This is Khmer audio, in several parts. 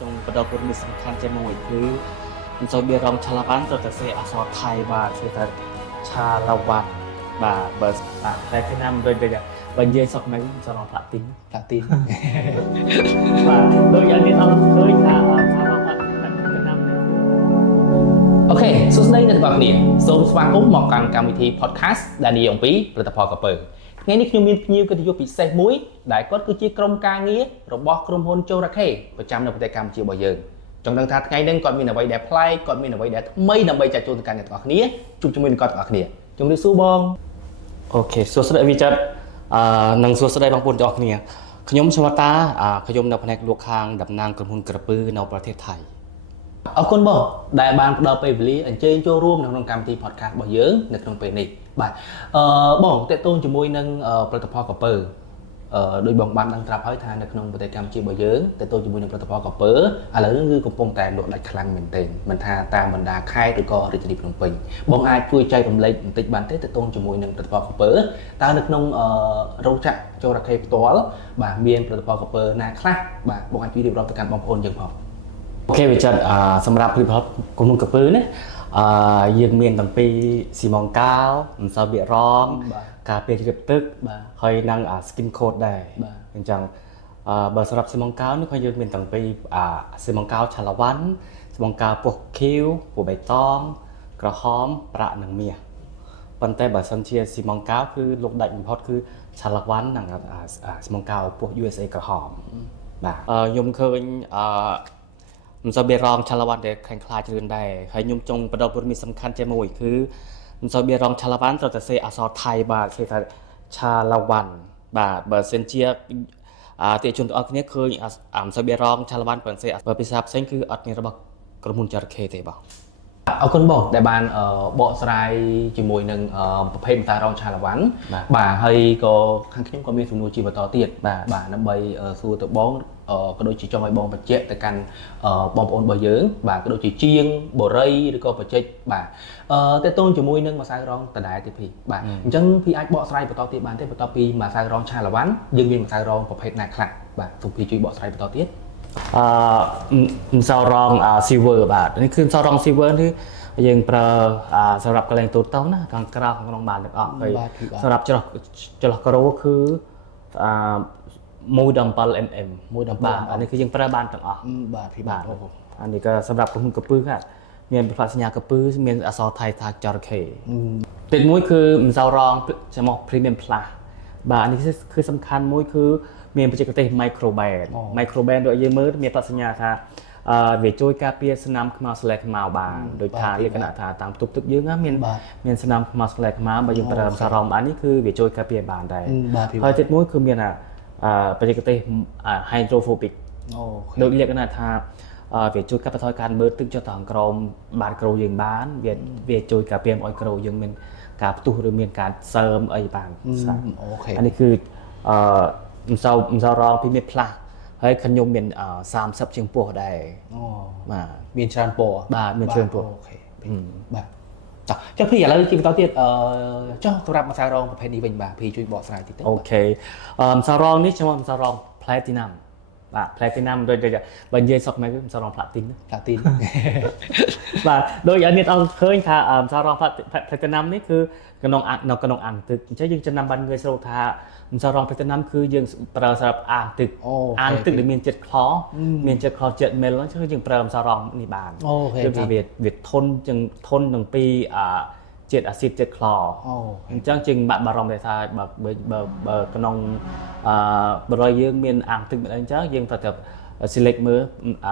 trong bắt đầu con mình sắm khăn cho mọi thứ sau bia rong chà la bán rồi ta sẽ ở so Thái và sẽ ta chà la văn và bờ tại Việt Nam rồi bây giờ bên dưới sọc máy cho nó Latin và đôi anh đi ông khơi là chà la văn tại Việt Nam អូខេសួស្តីអ្នកទាំងអស់គ្នាសូមស្វាគមន៍មកកាន់កម្មវិធី podcast ដែលនិយាយអំពីផលិតផលក្រពើថ្ងៃនេះខ្ញុំមានភ្ញៀវកិត្តិយសពិសេសមួយដែលគាត់គឺជាក្រុមការងាររបស់ក្រុមហ៊ុនជូរ៉ាខេប្រចាំនៅប្រទេសកម្ពុជារបស់យើងចង់ដឹងថាថ្ងៃនេះគាត់មានអ្វីដែលប្លែកគាត់មានអ្វីដែលថ្មីដើម្បីចាត់ចូលទៅកាន់អ្នកទាំងអស់គ្នាជួបជាមួយនឹងគាត់ទាំងអស់គ្នាជំរាបសួរបង Ok សួស្តីវិចិត្រនឹងសួស្តីបងប្អូនទាំងអស់គ្នាខ្ញុំឈ្មោះតាខ្ញុំនៅផ្នែកលក់ខាងតំណាងក្រុមហ៊ុនក្រពើនៅប្រទេសថៃ អរគុណបងដែលបានផ្ដល់ពេលវេលាអញ្ជើញចូលរួមនៅក្នុងកម្មវិធី podcast របស់យើងនៅក្នុងពេលនេះបាទបងតេតូនជាមួយនឹងផលិតផលក្រពើដោយបងបានដឹងត្រាប់ហើយថានៅក្នុងប្រទេសកម្ពុជារបស់យើងតេតូនជាមួយនឹងផលិតផលក្រពើឥឡូវនេះគឺកំពុងតែលក់ដាច់ខ្លាំងមែនទែនមិនថាតាមបណ្ដាខេត្តឬក៏រាជធានីភ្នំពេញបងអាចជួយចែករំលែកបន្តិចបានទេតេតូនជាមួយនឹងផលិតផលក្រពើតើនៅក្នុងរោងចក្រជូរ៉ាខេផ្ទាល់បាទមានផលិតផលក្រពើណាខ្លះបាទបងអាចជួយរៀបរាប់ទៅកាន់បងប្អូនយើងផង Ok វិចិត្រសម្រាប់ផលិតផលក្រុមហ៊ុនក្រពើណាយើងមានទាំងពីស៊ីម៉ងកាវម្សៅបៀរងការពារជ្រាបទឹកហើយនឹង skin coat ដែរអញ្ចឹងបើសម្រាប់ស៊ីម៉ងកាវនេះគឺយើងមានទាំងពីស៊ីម៉ងកាវឆាឡាវ៉ាន់ស៊ីម៉ងកាវពណ៌ខៀវពណ៌បៃតងក្រហមប្រាក់និងមាសប៉ុន្តែបើសិនជាស៊ីម៉ងកាវគឺលោកដាច់បំផុតគឺឆាឡាវ៉ាន់និងស៊ីម៉ងកាវពណ៌ USA ក្រហមបាទខ្ញុំឃើញមិនសូវបេរងឆាឡាវ៉ាន់ដែលខ្លាំងខ្លាចរឿនដែរហើយខ្ញុំចង់បដិព័ត៌មានសំខាន់ជាមួយគឺមិនសូវបេរងឆាឡាវ៉ាន់ត្រូវតែសេអក្សរថៃបាទគេថាឆាឡាវ៉ាន់បាទបើសិនជាទាជនទាំងអស់គ្នាឃើញមិនសូវបេរងឆាឡាវ៉ាន់ប៉ុន្តែបើភាសាផ្សេងគឺអត់មានរបស់ក្រុមហ៊ុនចរខេទេបាទ អរគុណបងដែលបានបកស្រាយជាមួយនឹងប្រភេទម្សៅរងឆាឡាវ៉ាន់បាទហើយក៏ខាងខ្ញុំក៏មានសំណួរជាបន្តទៀតបាទដើម្បីសួរទៅបងក៏ដូចជាចង់ឲ្យបងបញ្ជាក់ទៅកាន់បងប្អូនរបស់យើងបាទក៏ដូចជាជាងបរិយឬក៏បច្ចេកបាទតើតូនជាមួយនឹងម្សៅរងដដែលទេភីបាទអញ្ចឹងភីអាចបកស្រាយបន្តទៀតបានទេបន្ទាប់ពីម្សៅរងឆាឡាវ៉ាន់យើងមានម្សៅរងប្រភេទណាខ្លះបាទសូមភីជួយបកស្រាយបន្តទៀត ម្សៅរង silver បាទនេះគឺម្សៅរង silver នេះយើងប្រើសម្រាប់កលែងទូទៅណាខាងក្រៅខាងក្នុងបានទាំងអស់ហើយសម្រាប់ច្រោះក្រូគឺ1.7 mm 1.7បាទអានេះគឺយើងប្រើបានទាំងអស់បាទពីបាទអានេះក៏សម្រាប់ក្រុមហ៊ុនកពើបាទមានផ្លាកសញ្ញាកពើមានអក្សរថៃថាចរខេទៀតមួយគឺម្សៅរងចំហ premium plus បាទនេះគឺសំខាន់មួយគឺមានបច្ចេកទេស microban ដូចយើងមើលមានផ្លាកសញ្ញាថាវាជួយការពារស្នាមខ្មៅស្លែខ្មៅបានដោយថាលក្ខណៈថាតាមផ្ទុកទឹកយើងមានស្នាមខ្មៅស្លែខ្មៅបើយើងប្រើម្សៅរងបាននេះគឺវាជួយការពារបានដែរហើយទៀតមួយគឺមានបច្ចេកទេស hydrophobic ដោយលក្ខណៈថាវាជួយកាត់បន្ថយការមើលទឹកចុះទៅខាងក្រោមបានក្រូយើងបានវាជួយការពារឲ្យក្រូយើងមានការផ្ទុះឬមានការសើមអីបានអូខេអានេះគឺម្សៅរងពីមានផ្លាស់ហើយខ្ញុំមាន30ជាងពោះដែរបាទមានច្រើនពណ៌បាទមានច្រើនពណ៌អូខេបាទចុះភីឥឡូវជាបន្តទៀតចុះសម្រាប់ម្សៅរងប្រភេទនេះវិញបាទភីជួយបកស្រាយតិចទៅអូខេម្សៅរងនេះឈ្មោះម្សៅរង platinum បាទ platinum ដូចបើនិយាយសុកមកគឺម្សៅរង platin បាទដូចឲ្យអ្នកអង្គឃើញថាម្សៅរង platinum នេះគឺក្នុងអាងទឹកអញ្ចឹងយើងចំណាំបានងាយស្រួលថាម្សៅរង platinum គឺយើងប្រើសម្រាប់អាងទឹកដែលមានជាតិខ្លមានជាតិខ្លជាតិមីលអញ្ចឹងយើងប្រើម្សៅរងនេះបានគឺថាវាធន់នឹងពីជាតិអាស៊ីតជាតិខ្លអញ្ចឹងជាងបាក់បារម្ភដែរថាបើក្នុងបរិយាយើងមានអាងទឹកអីអញ្ចឹងយើងត្រូវតែ select មើល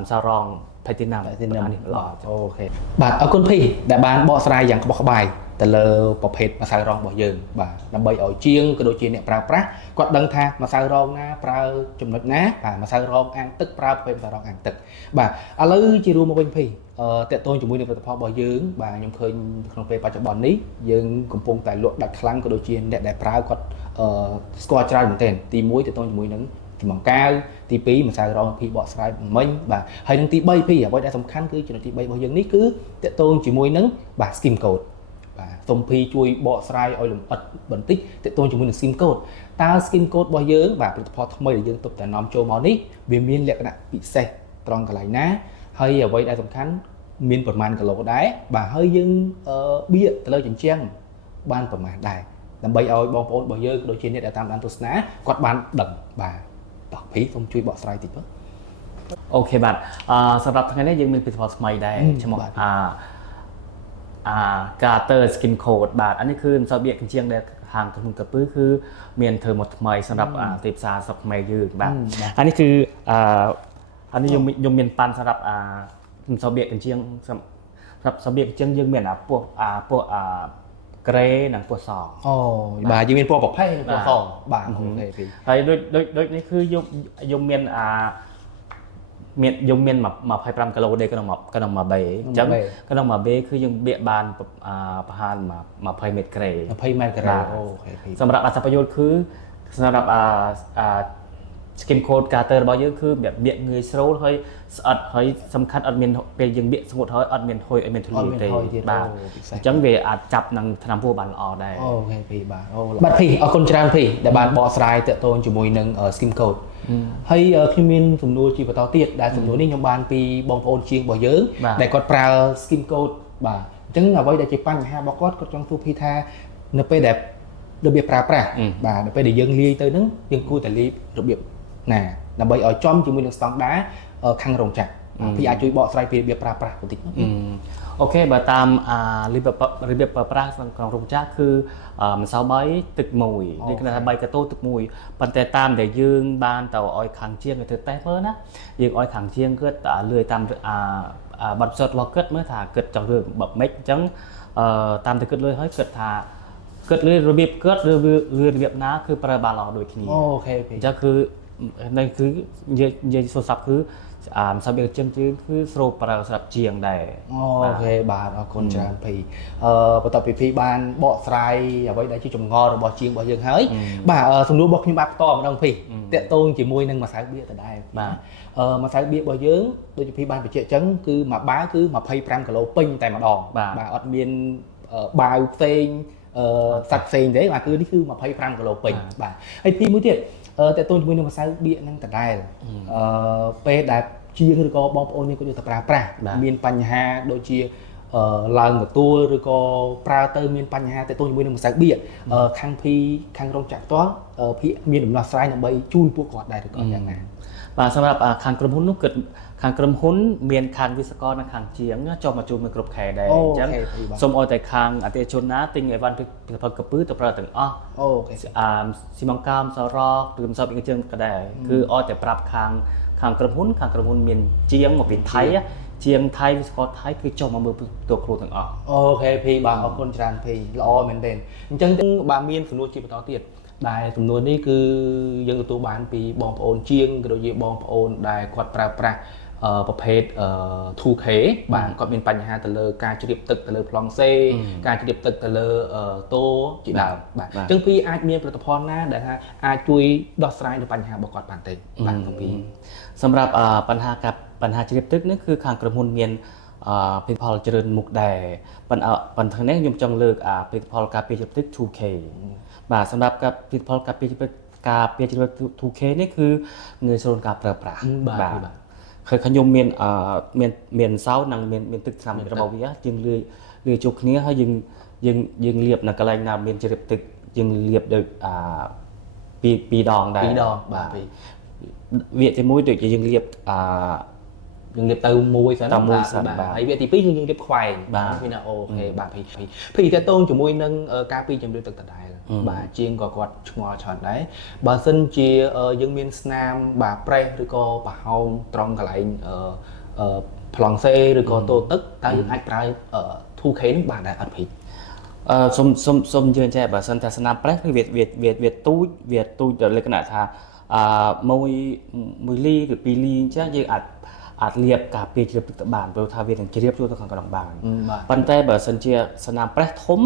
ម្សៅរង platinum នេះល្អអូខេបាទអរគុណភីដែលបានបកស្រាយយ៉ាងក្បោះក្បាយទៅលើប្រភេទម្សៅរងរបស់យើងបាទដើម្បីឲ្យជាងក៏ដូចជាអ្នកប្រើប្រាស់គាត់ដឹងថាម្សៅរងណាប្រើចំណុចណាបាទម្សៅរងអាងទឹកប្រើប្រភេទម្សៅរងអាងទឹកបាទឥឡូវជារួមមកវិញភីតេតូនជាមួយនឹងផលិតផលរបស់យើងបាទខ្ញុំឃើញក្នុងពេលបច្ចុប្បន្ននេះយើងកំពុងតែលក់ដាច់ខ្លាំងក៏ដូចជាអ្នកដែលប្រើគាត់ស្គាល់ច្រើនមែនទែនទី1តេតូនជាមួយនឹងចំងកាវទី2ម្សៅរងភីបកស្រាយមិញបាទហើយនឹងទី3ភីអ្វីដែលសំខាន់គឺចំណុចទី3របស់យើងនេះគឺតេតូនជាមួយនឹងបាទ skim coat បាទសូមភីជួយបកស្រាយឲ្យលម្អិតបន្តិចតេតូនជាមួយនឹង skim coat តើ skim coat របស់យើងបាទផលិតផលថ្មីដែលយើងទើបតែនាំចូលមកនេះវាមានលក្ខណៈពិសេស ត្រង់កន្លែងណាហើយអ្វីដែលសំខាន់មានប្រមាណគីឡូដែរបាទហើយយើងបៀទៅលើជញ្ជាំងបានប្រមាណដែរដើម្បីឲ្យបងប្អូនរបស់យើងដូចជាអ្នកដែលតាមដានទស្សនាគាត់បានដឹងបាទតោះភីសូមជួយបកស្រាយតិចមើល អូខេបាទសម្រាប់ថ្ងៃនេះយើងមានផលិតផលថ្មីដែរឈ្មោះCarter Skin Coat បាទអានេះគឺមិនសូវបៀកកញ្ជៀងដែលខាងក្នុងកាពើគឺមានធ្វើមកថ្មីសម្រាប់ទីផ្សារស្រុកខ្មែរយើងបាទអានេះគឺអានេះខ្ញុំមានប៉ាន់សម្រាប់មិនសូវបៀកកញ្ជៀងសម្រាប់សូវបៀកកញ្ជៀងយើងមានពោះក្រេនិងពោះសអូបាទយើងមានពណ៌ប្រផេះនិងពណ៌សបាទអូខេពីហើយដូចនេះគឺខ្ញុំមានខ្ញុំមាន25គីឡូដែរក្នុងមួយបេអញ្ចឹងក្នុងមួយបេគឺយើងបៀកបានប្រហែល20ម៉ែត្រក្រេ20ម៉ែត្រក្រេអូខេសម្រាប់អត្ថប្រយោជន៍គឺសម្រាប់skin coat Carter របស់យើងគឺបៀកងាយស្រួលហើយស្អិតហើយសំខាន់អត់មានពេលយើងបៀកស្ងួតហើយអត់មានហុយអត់មានធូលីទេបាទអញ្ចឹងវាអាចចាប់នឹងថ្នាំពោះបានល្អដែរអូខេពីបាទអូបាទភីអរគុណច្រើនភីដែលបានបកស្រាយតាក់ទងជាមួយនឹង skin coat ហើយខ្ញុំមានសំណួរជាបន្តទៀតដែលសំណួរនេះខ្ញុំបានពីបងប្អូនជាងរបស់យើងដែលគាត់ប្រើ skin coat បាទអញ្ចឹងអ្វីដែលជាបញ្ហារបស់គាត់ចង់សួរភីថានៅពេលដែលរបៀបប្រើប្រាស់បាទនៅពេលដែលយើងលាយទៅហ្នឹងយើងគួរតែលាយរបៀបណាដើម្បីឲ្យចំជាមួយនឹងស្តង់ដារខាងរោងចក្រភីអាចជួយបកស្រាយពីរបៀបប្រើប្រាស់បន្តិចអូខេបើតាមរបៀបប្រើប្រាស់ក្នុងរោងចក្រគឺម្សៅបាយទឹកមួយនេះគឺថាបាយកតូទឹកមួយប៉ុន្តែតាមដែលយើងបានទៅឲ្យខាងជាងទៅតេស្តមើលណាយើងឲ្យខាងជាងគាត់លឿនតាមបាត់ផ្សោតរបស់គាត់មើលថាគាត់ចង់ធ្វើបែបម៉េចអញ្ចឹងតាមតែគាត់លឿនហើយគាត់ថាគាត់លឿនរបៀបគាត់ឬរបៀបណាគឺប្រើបានល្អដូចគ្នាអូខេអញ្ចឹងគឺនេះគឺនិយាយសូរស័ព្ទគឺម្សៅបៀកជាងគឺស្រូបប្រើសម្រាប់ជាងដែរអូខេបាទអរគុណច្រើនភីបន្ទាប់ពីភីបានបកស្រាយអ្វីដែលជាចម្ងល់របស់ជាងរបស់យើងហើយបាទសំណួររបស់ខ្ញុំបាទបន្តម្ដងភីតាក់ទងជាមួយនឹងម្សៅបៀកដដែលបាទម្សៅបៀករបស់យើងដូចជាភីបានបញ្ជាក់អញ្ចឹងគឺមួយបាវគឺ25គីឡូពេញតែម្ដងបាទអត់មានបាវផ្សេងសាច់ផ្សេងទេបាទគឺនេះគឺ25គីឡូពេញបាទហើយភីមួយទៀតតើតូនជាមួយនឹងម្សៅបៀកនឹងដដែលពេលដែលជាងឬក៏បងប្អូនមានគាត់យកទៅប្រើប្រាស់មានបញ្ហាដូចជាឡើងទទួលឬក៏ប្រើទៅមានបញ្ហាតើតូនជាមួយនឹងម្សៅបៀកខាងភីខាងរោងចក្រផ្ទាល់ភីមានដំណោះស្រាយដើម្បីជូនពួកគាត់ដែរឬក៏យ៉ាងណាបាទសម្រាប់ខាងក្រុមហ៊ុននោះគាត់ខាងក្រុមហ៊ុនមានខាងវិស្វករនិងខាងជាងចុះមកជួបមួយគ្រប់ខែដែរអញ្ចឹងសូមឲ្យតែខាងអតិថិជនណាទិញអីវ៉ាន់ផលិតផលកពើទៅប្រើទាំងអស់អូខេស៊ីម៉ងកាមសរកឬម្សៅបៀកជាងក៏ដែរគឺឲ្យតែប្រាប់ខាងក្រុមហ៊ុនមានជាងមកពីថៃជាងថៃវិស្វករថៃគឺចុះមកមើលตัวគ្រូទាំងអស់អូខេភីបាទអរគុណច្រើនភីល្អមែនទែនអញ្ចឹងបាទមានសំណួរជាបន្តទៀតដែលសំណួរនេះគឺយើងទទួលបានពីបងប្អូនជាងក៏ដូចជាបងប្អូនដែលគាត់ប្រើប្រាស់ប្រភេទ 2K បាទគាត់មានបញ្ហាទៅលើការជ្រាបទឹកទៅលើប្លង់សេការជ្រាបទឹកទៅលើតូជាដើមបាទអញ្ចឹងពីអាចមានផលិតផលណាដែលថាអាចជួយដោះស្រាយនៅបញ្ហារបស់គាត់បានទេបាទពីសម្រាប់បញ្ហាជ្រាបទឹកនេះគឺខាងក្រុមហ៊ុនមានផលិតផលច្រើនមុខដែរប៉ុន្តែនេះខ្ញុំចង់លើកផលិតផលការពារជ្រាបទឹក 2K បាទសម្រាប់ផលិតផលការពារជ្រាបទឹក 2K នេះគឺងាយស្រួលការប្រើប្រាស់បាទហើយខ្ញុំមានសោនិងមានទឹកថ្នាំរបស់វាយើងលាយជួបគ្នាហើយយើងលាបនៅកន្លែងណាមានជ្រាបទឹកយើងលាបដូចពីរដងដែរពីរដងបាទវាទី1ដូចយើងលាបយើងលាបទៅមួយសិនបាទហើយវាទី2គឺយើងលាបខ្វែងពីណាអូខេបាទភីតើតូនជាមួយនឹងការពីជំរឿទឹកដដែលបាទជាងក៏គាត់ឆ្ងល់ច្រើនដែរបើសិនជាយើងមានស្នាមបាទប្រេះឬក៏ប្រហោងត្រង់កន្លែងប្លង់សេឬក៏តូទឹកតើយើងអាចប្រើ 2K នឹងបានដែរអត់ភីសុំយើងចេះបើសិនតែស្នាមប្រេះគឺវាទូចទៅលក្ខណៈថា1លីឬ2លីអញ្ចឹងយើងអាចលាបការពារជ្រាបទឹកទៅបានព្រោះថាវានឹងជ្រាបចូលទៅខាងក្នុងបានប៉ុន្តែបើសិនជាស្នាមប្រេះធំ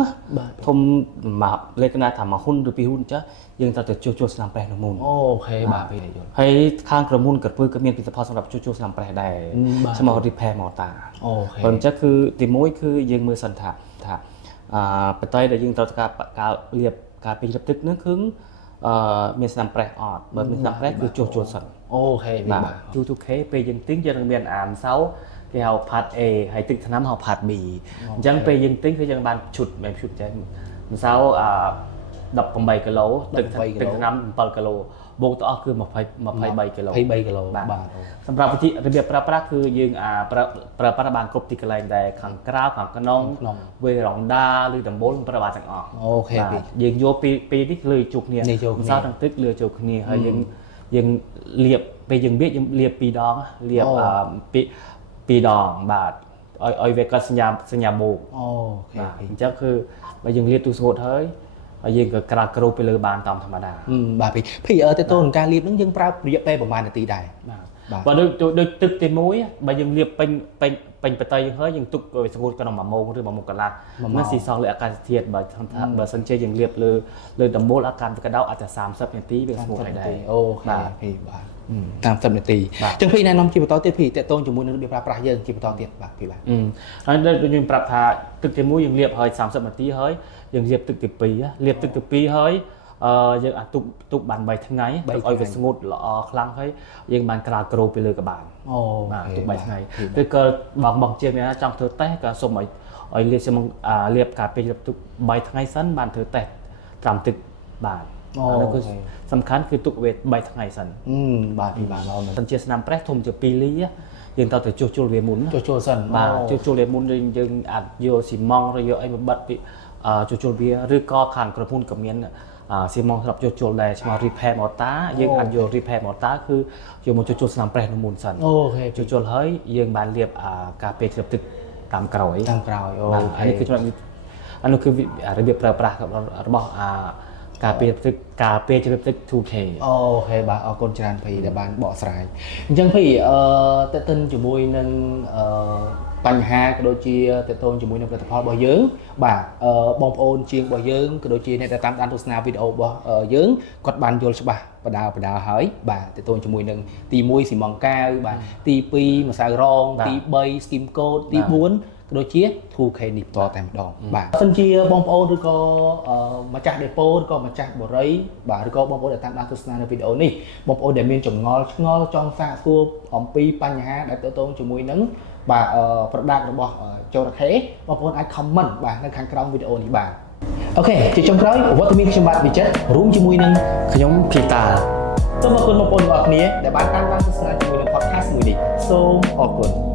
មកលក្ខណៈថា1ហ៊ុនឬ2ហ៊ុនអញ្ចឹងយើងត្រូវតែជួសស្នាមប្រេះនោះមុនអូខេបាទពេលយល់ហើយខាងក្រុមហ៊ុនក្រពើក៏មានផលិតផលសម្រាប់ជួសស្នាមប្រេះដែរឈ្មោះ Repair Mortar អូខេប៉ុន្តែគឺទី1គឺយើងមើលសិនថាបន្តែដែលយើងត្រូវការលាបការពារជ្រាបទឹកនោះគឺមានស្នាមប្រេះអត់បើមានស្នាមប្រេះគឺជួសសិន អូខេ បាទ 2K ពេលយើងទិញយើងនឹងមានអាមសៅគេហៅ part A ហើយទឹកថ្នាំហៅ part B អញ្ចឹងពេលយើងទិញគឺយើងបានឈុតមែនឈុតចេះម្សៅ18គីឡូទឹកថ្នាំ7គីឡូបូកទៅអស់គឺ23គីឡូ 23គីឡូបាទ សម្រាប់វិធីរបៀបប្រើប្រាស់គឺយើងប្រើប្រាស់បានគ្រប់ទីកន្លែងដែលខាងក្រៅខាងក្នុងវេរ៉ុងដាឬដំបូលប្រើបានទាំងអស់ អូខេ យើងយកពីនេះលើជួបគ្នាម្សៅទាំងទឹកលើជួបគ្នាហើយយើងលាបពេលយើងលាប2ដងលាប2ដងបាទឲ្យវាកើតសញ្ញាបូក អូខេ អញ្ចឹងគឺបើយើងលាបទូស្ងួតហើយយើងក៏ក្រាគ្រូពីលើបានតាមធម្មតា បាទភីទៅទៅនឹងការលាបហ្នឹងយើងប្រើរយៈពេលប្រហែលនាទីដែរ បាទបើដូចទឹកទី1បើយើងលាបពេញបតីយើងហើយយើងទុកឲ្យស្ងួតក្នុង1ម៉ោងឬ1ម៉ោងកន្លះនោះស៊ីសងលើអាកាសធាតុបើសិនជាយើងលាបលើដំបូលអាកាសក្តៅអាចតែ30នាទីវាស្ងួតហើយដែរ អូខេភីបាទ30នាទីអញ្ចឹងភីណែនាំជាបន្តទៀតភីតកតងជាមួយនឹងរបៀបប្រើប្រាស់យើងជាបន្តទៀតបាទភីបាទ ហើយដូចខ្ញុំប្រាប់ថាទឹកទី1យើងលាបហើយ30នាទីហើយយើងលាបទឹកទី2លាបទឹកទី2ហើយយើងអាចទុកបាន3ថ្ងៃឲ្យវាស្ងួតល្អខ្លាំងហើយយើងបានក្រាលក្រូពីលើក៏បាន អូ បាទទុក3ថ្ងៃឬក៏បងជាមានចង់ធ្វើតេស្តក៏សូមឲ្យលាបការពេលលាបទុក3ថ្ងៃសិនបានធ្វើតេស្តត្រាំទឹកបាទនោះគឺសំខាន់គឺទុកវា3ថ្ងៃសិន បាទពីបាទដល់ សិនជាស្នាមប្រេះធំជា2លីយើងត្រូវទៅជួសជុលវាមុន ជួសជុលសិន បាទជួសជុលវាមុនយើងអាចយកស៊ីម៉ងឬយកអីមកបិទពីជួសជុលវាឬក៏ខាងក្រុមហ៊ុនក៏មានស៊ីម៉ងសម្រាប់ជួសជុលដែរឈ្មោះ repair mortar យើងអាចយក repair mortar គឺយកមកជួសជុលស្នាមប្រេះនោះមុនសិន អូខេ ជួសជុលហើយយើងបានលាបការពារជ្រាបទឹកតាមក្រោយ អូខេ នេះគឺចំណុចអានោះគឺរបៀបប្រើប្រាស់របស់ការពារជ្រាបទឹក 2K អូខេបាទអរគុណច្រើនភីដែលបានបកស្រាយអញ្ចឹងភីតេតិនជាមួយនឹងបញ្ហាក៏ដូចជាតេតូនជាមួយនឹងផលិតផលរបស់យើងបាទបងប្អូនជាងរបស់យើងក៏ដូចជាអ្នកដែលតាមដានទស្សនាវីដេអូរបស់យើងគាត់បានយល់ច្បាស់បដាហើយបាទតេតូនជាមួយនឹងទី1ស៊ីម៉ងកាវបាទទី2ម្សៅរងទី3 skim coat ទី4ក៏ដូចជា 2K នេះតតែម្ដងបាទសិនជាបងប្អូនឬក៏ម្ចាស់ដេប៉ូឬក៏ម្ចាស់បរិយបាទឬក៏បងប្អូនដែលតាមដានទស្សនានៅវីដេអូនេះបងប្អូនដែលមានចម្ងល់ឆ្ងល់ចង់សាកសួរអំពីបញ្ហាដែលតទៅជាមួយនឹងបាទproduct របស់ចរខេបងប្អូនអាច comment បាទនៅខាងក្រោមវីដេអូនេះបាទអូខេជាចុងក្រោយវត្តមានខ្ញុំបាទវិចិត្ររួមជាមួយនឹង ខ្ញុំភីតា សូមអរគុណបងប្អូនទាំងអស់គ្នាដែលបានតាមដានទស្សនាជាមួយនឹង podcast មួយនេះសូមអរគុណ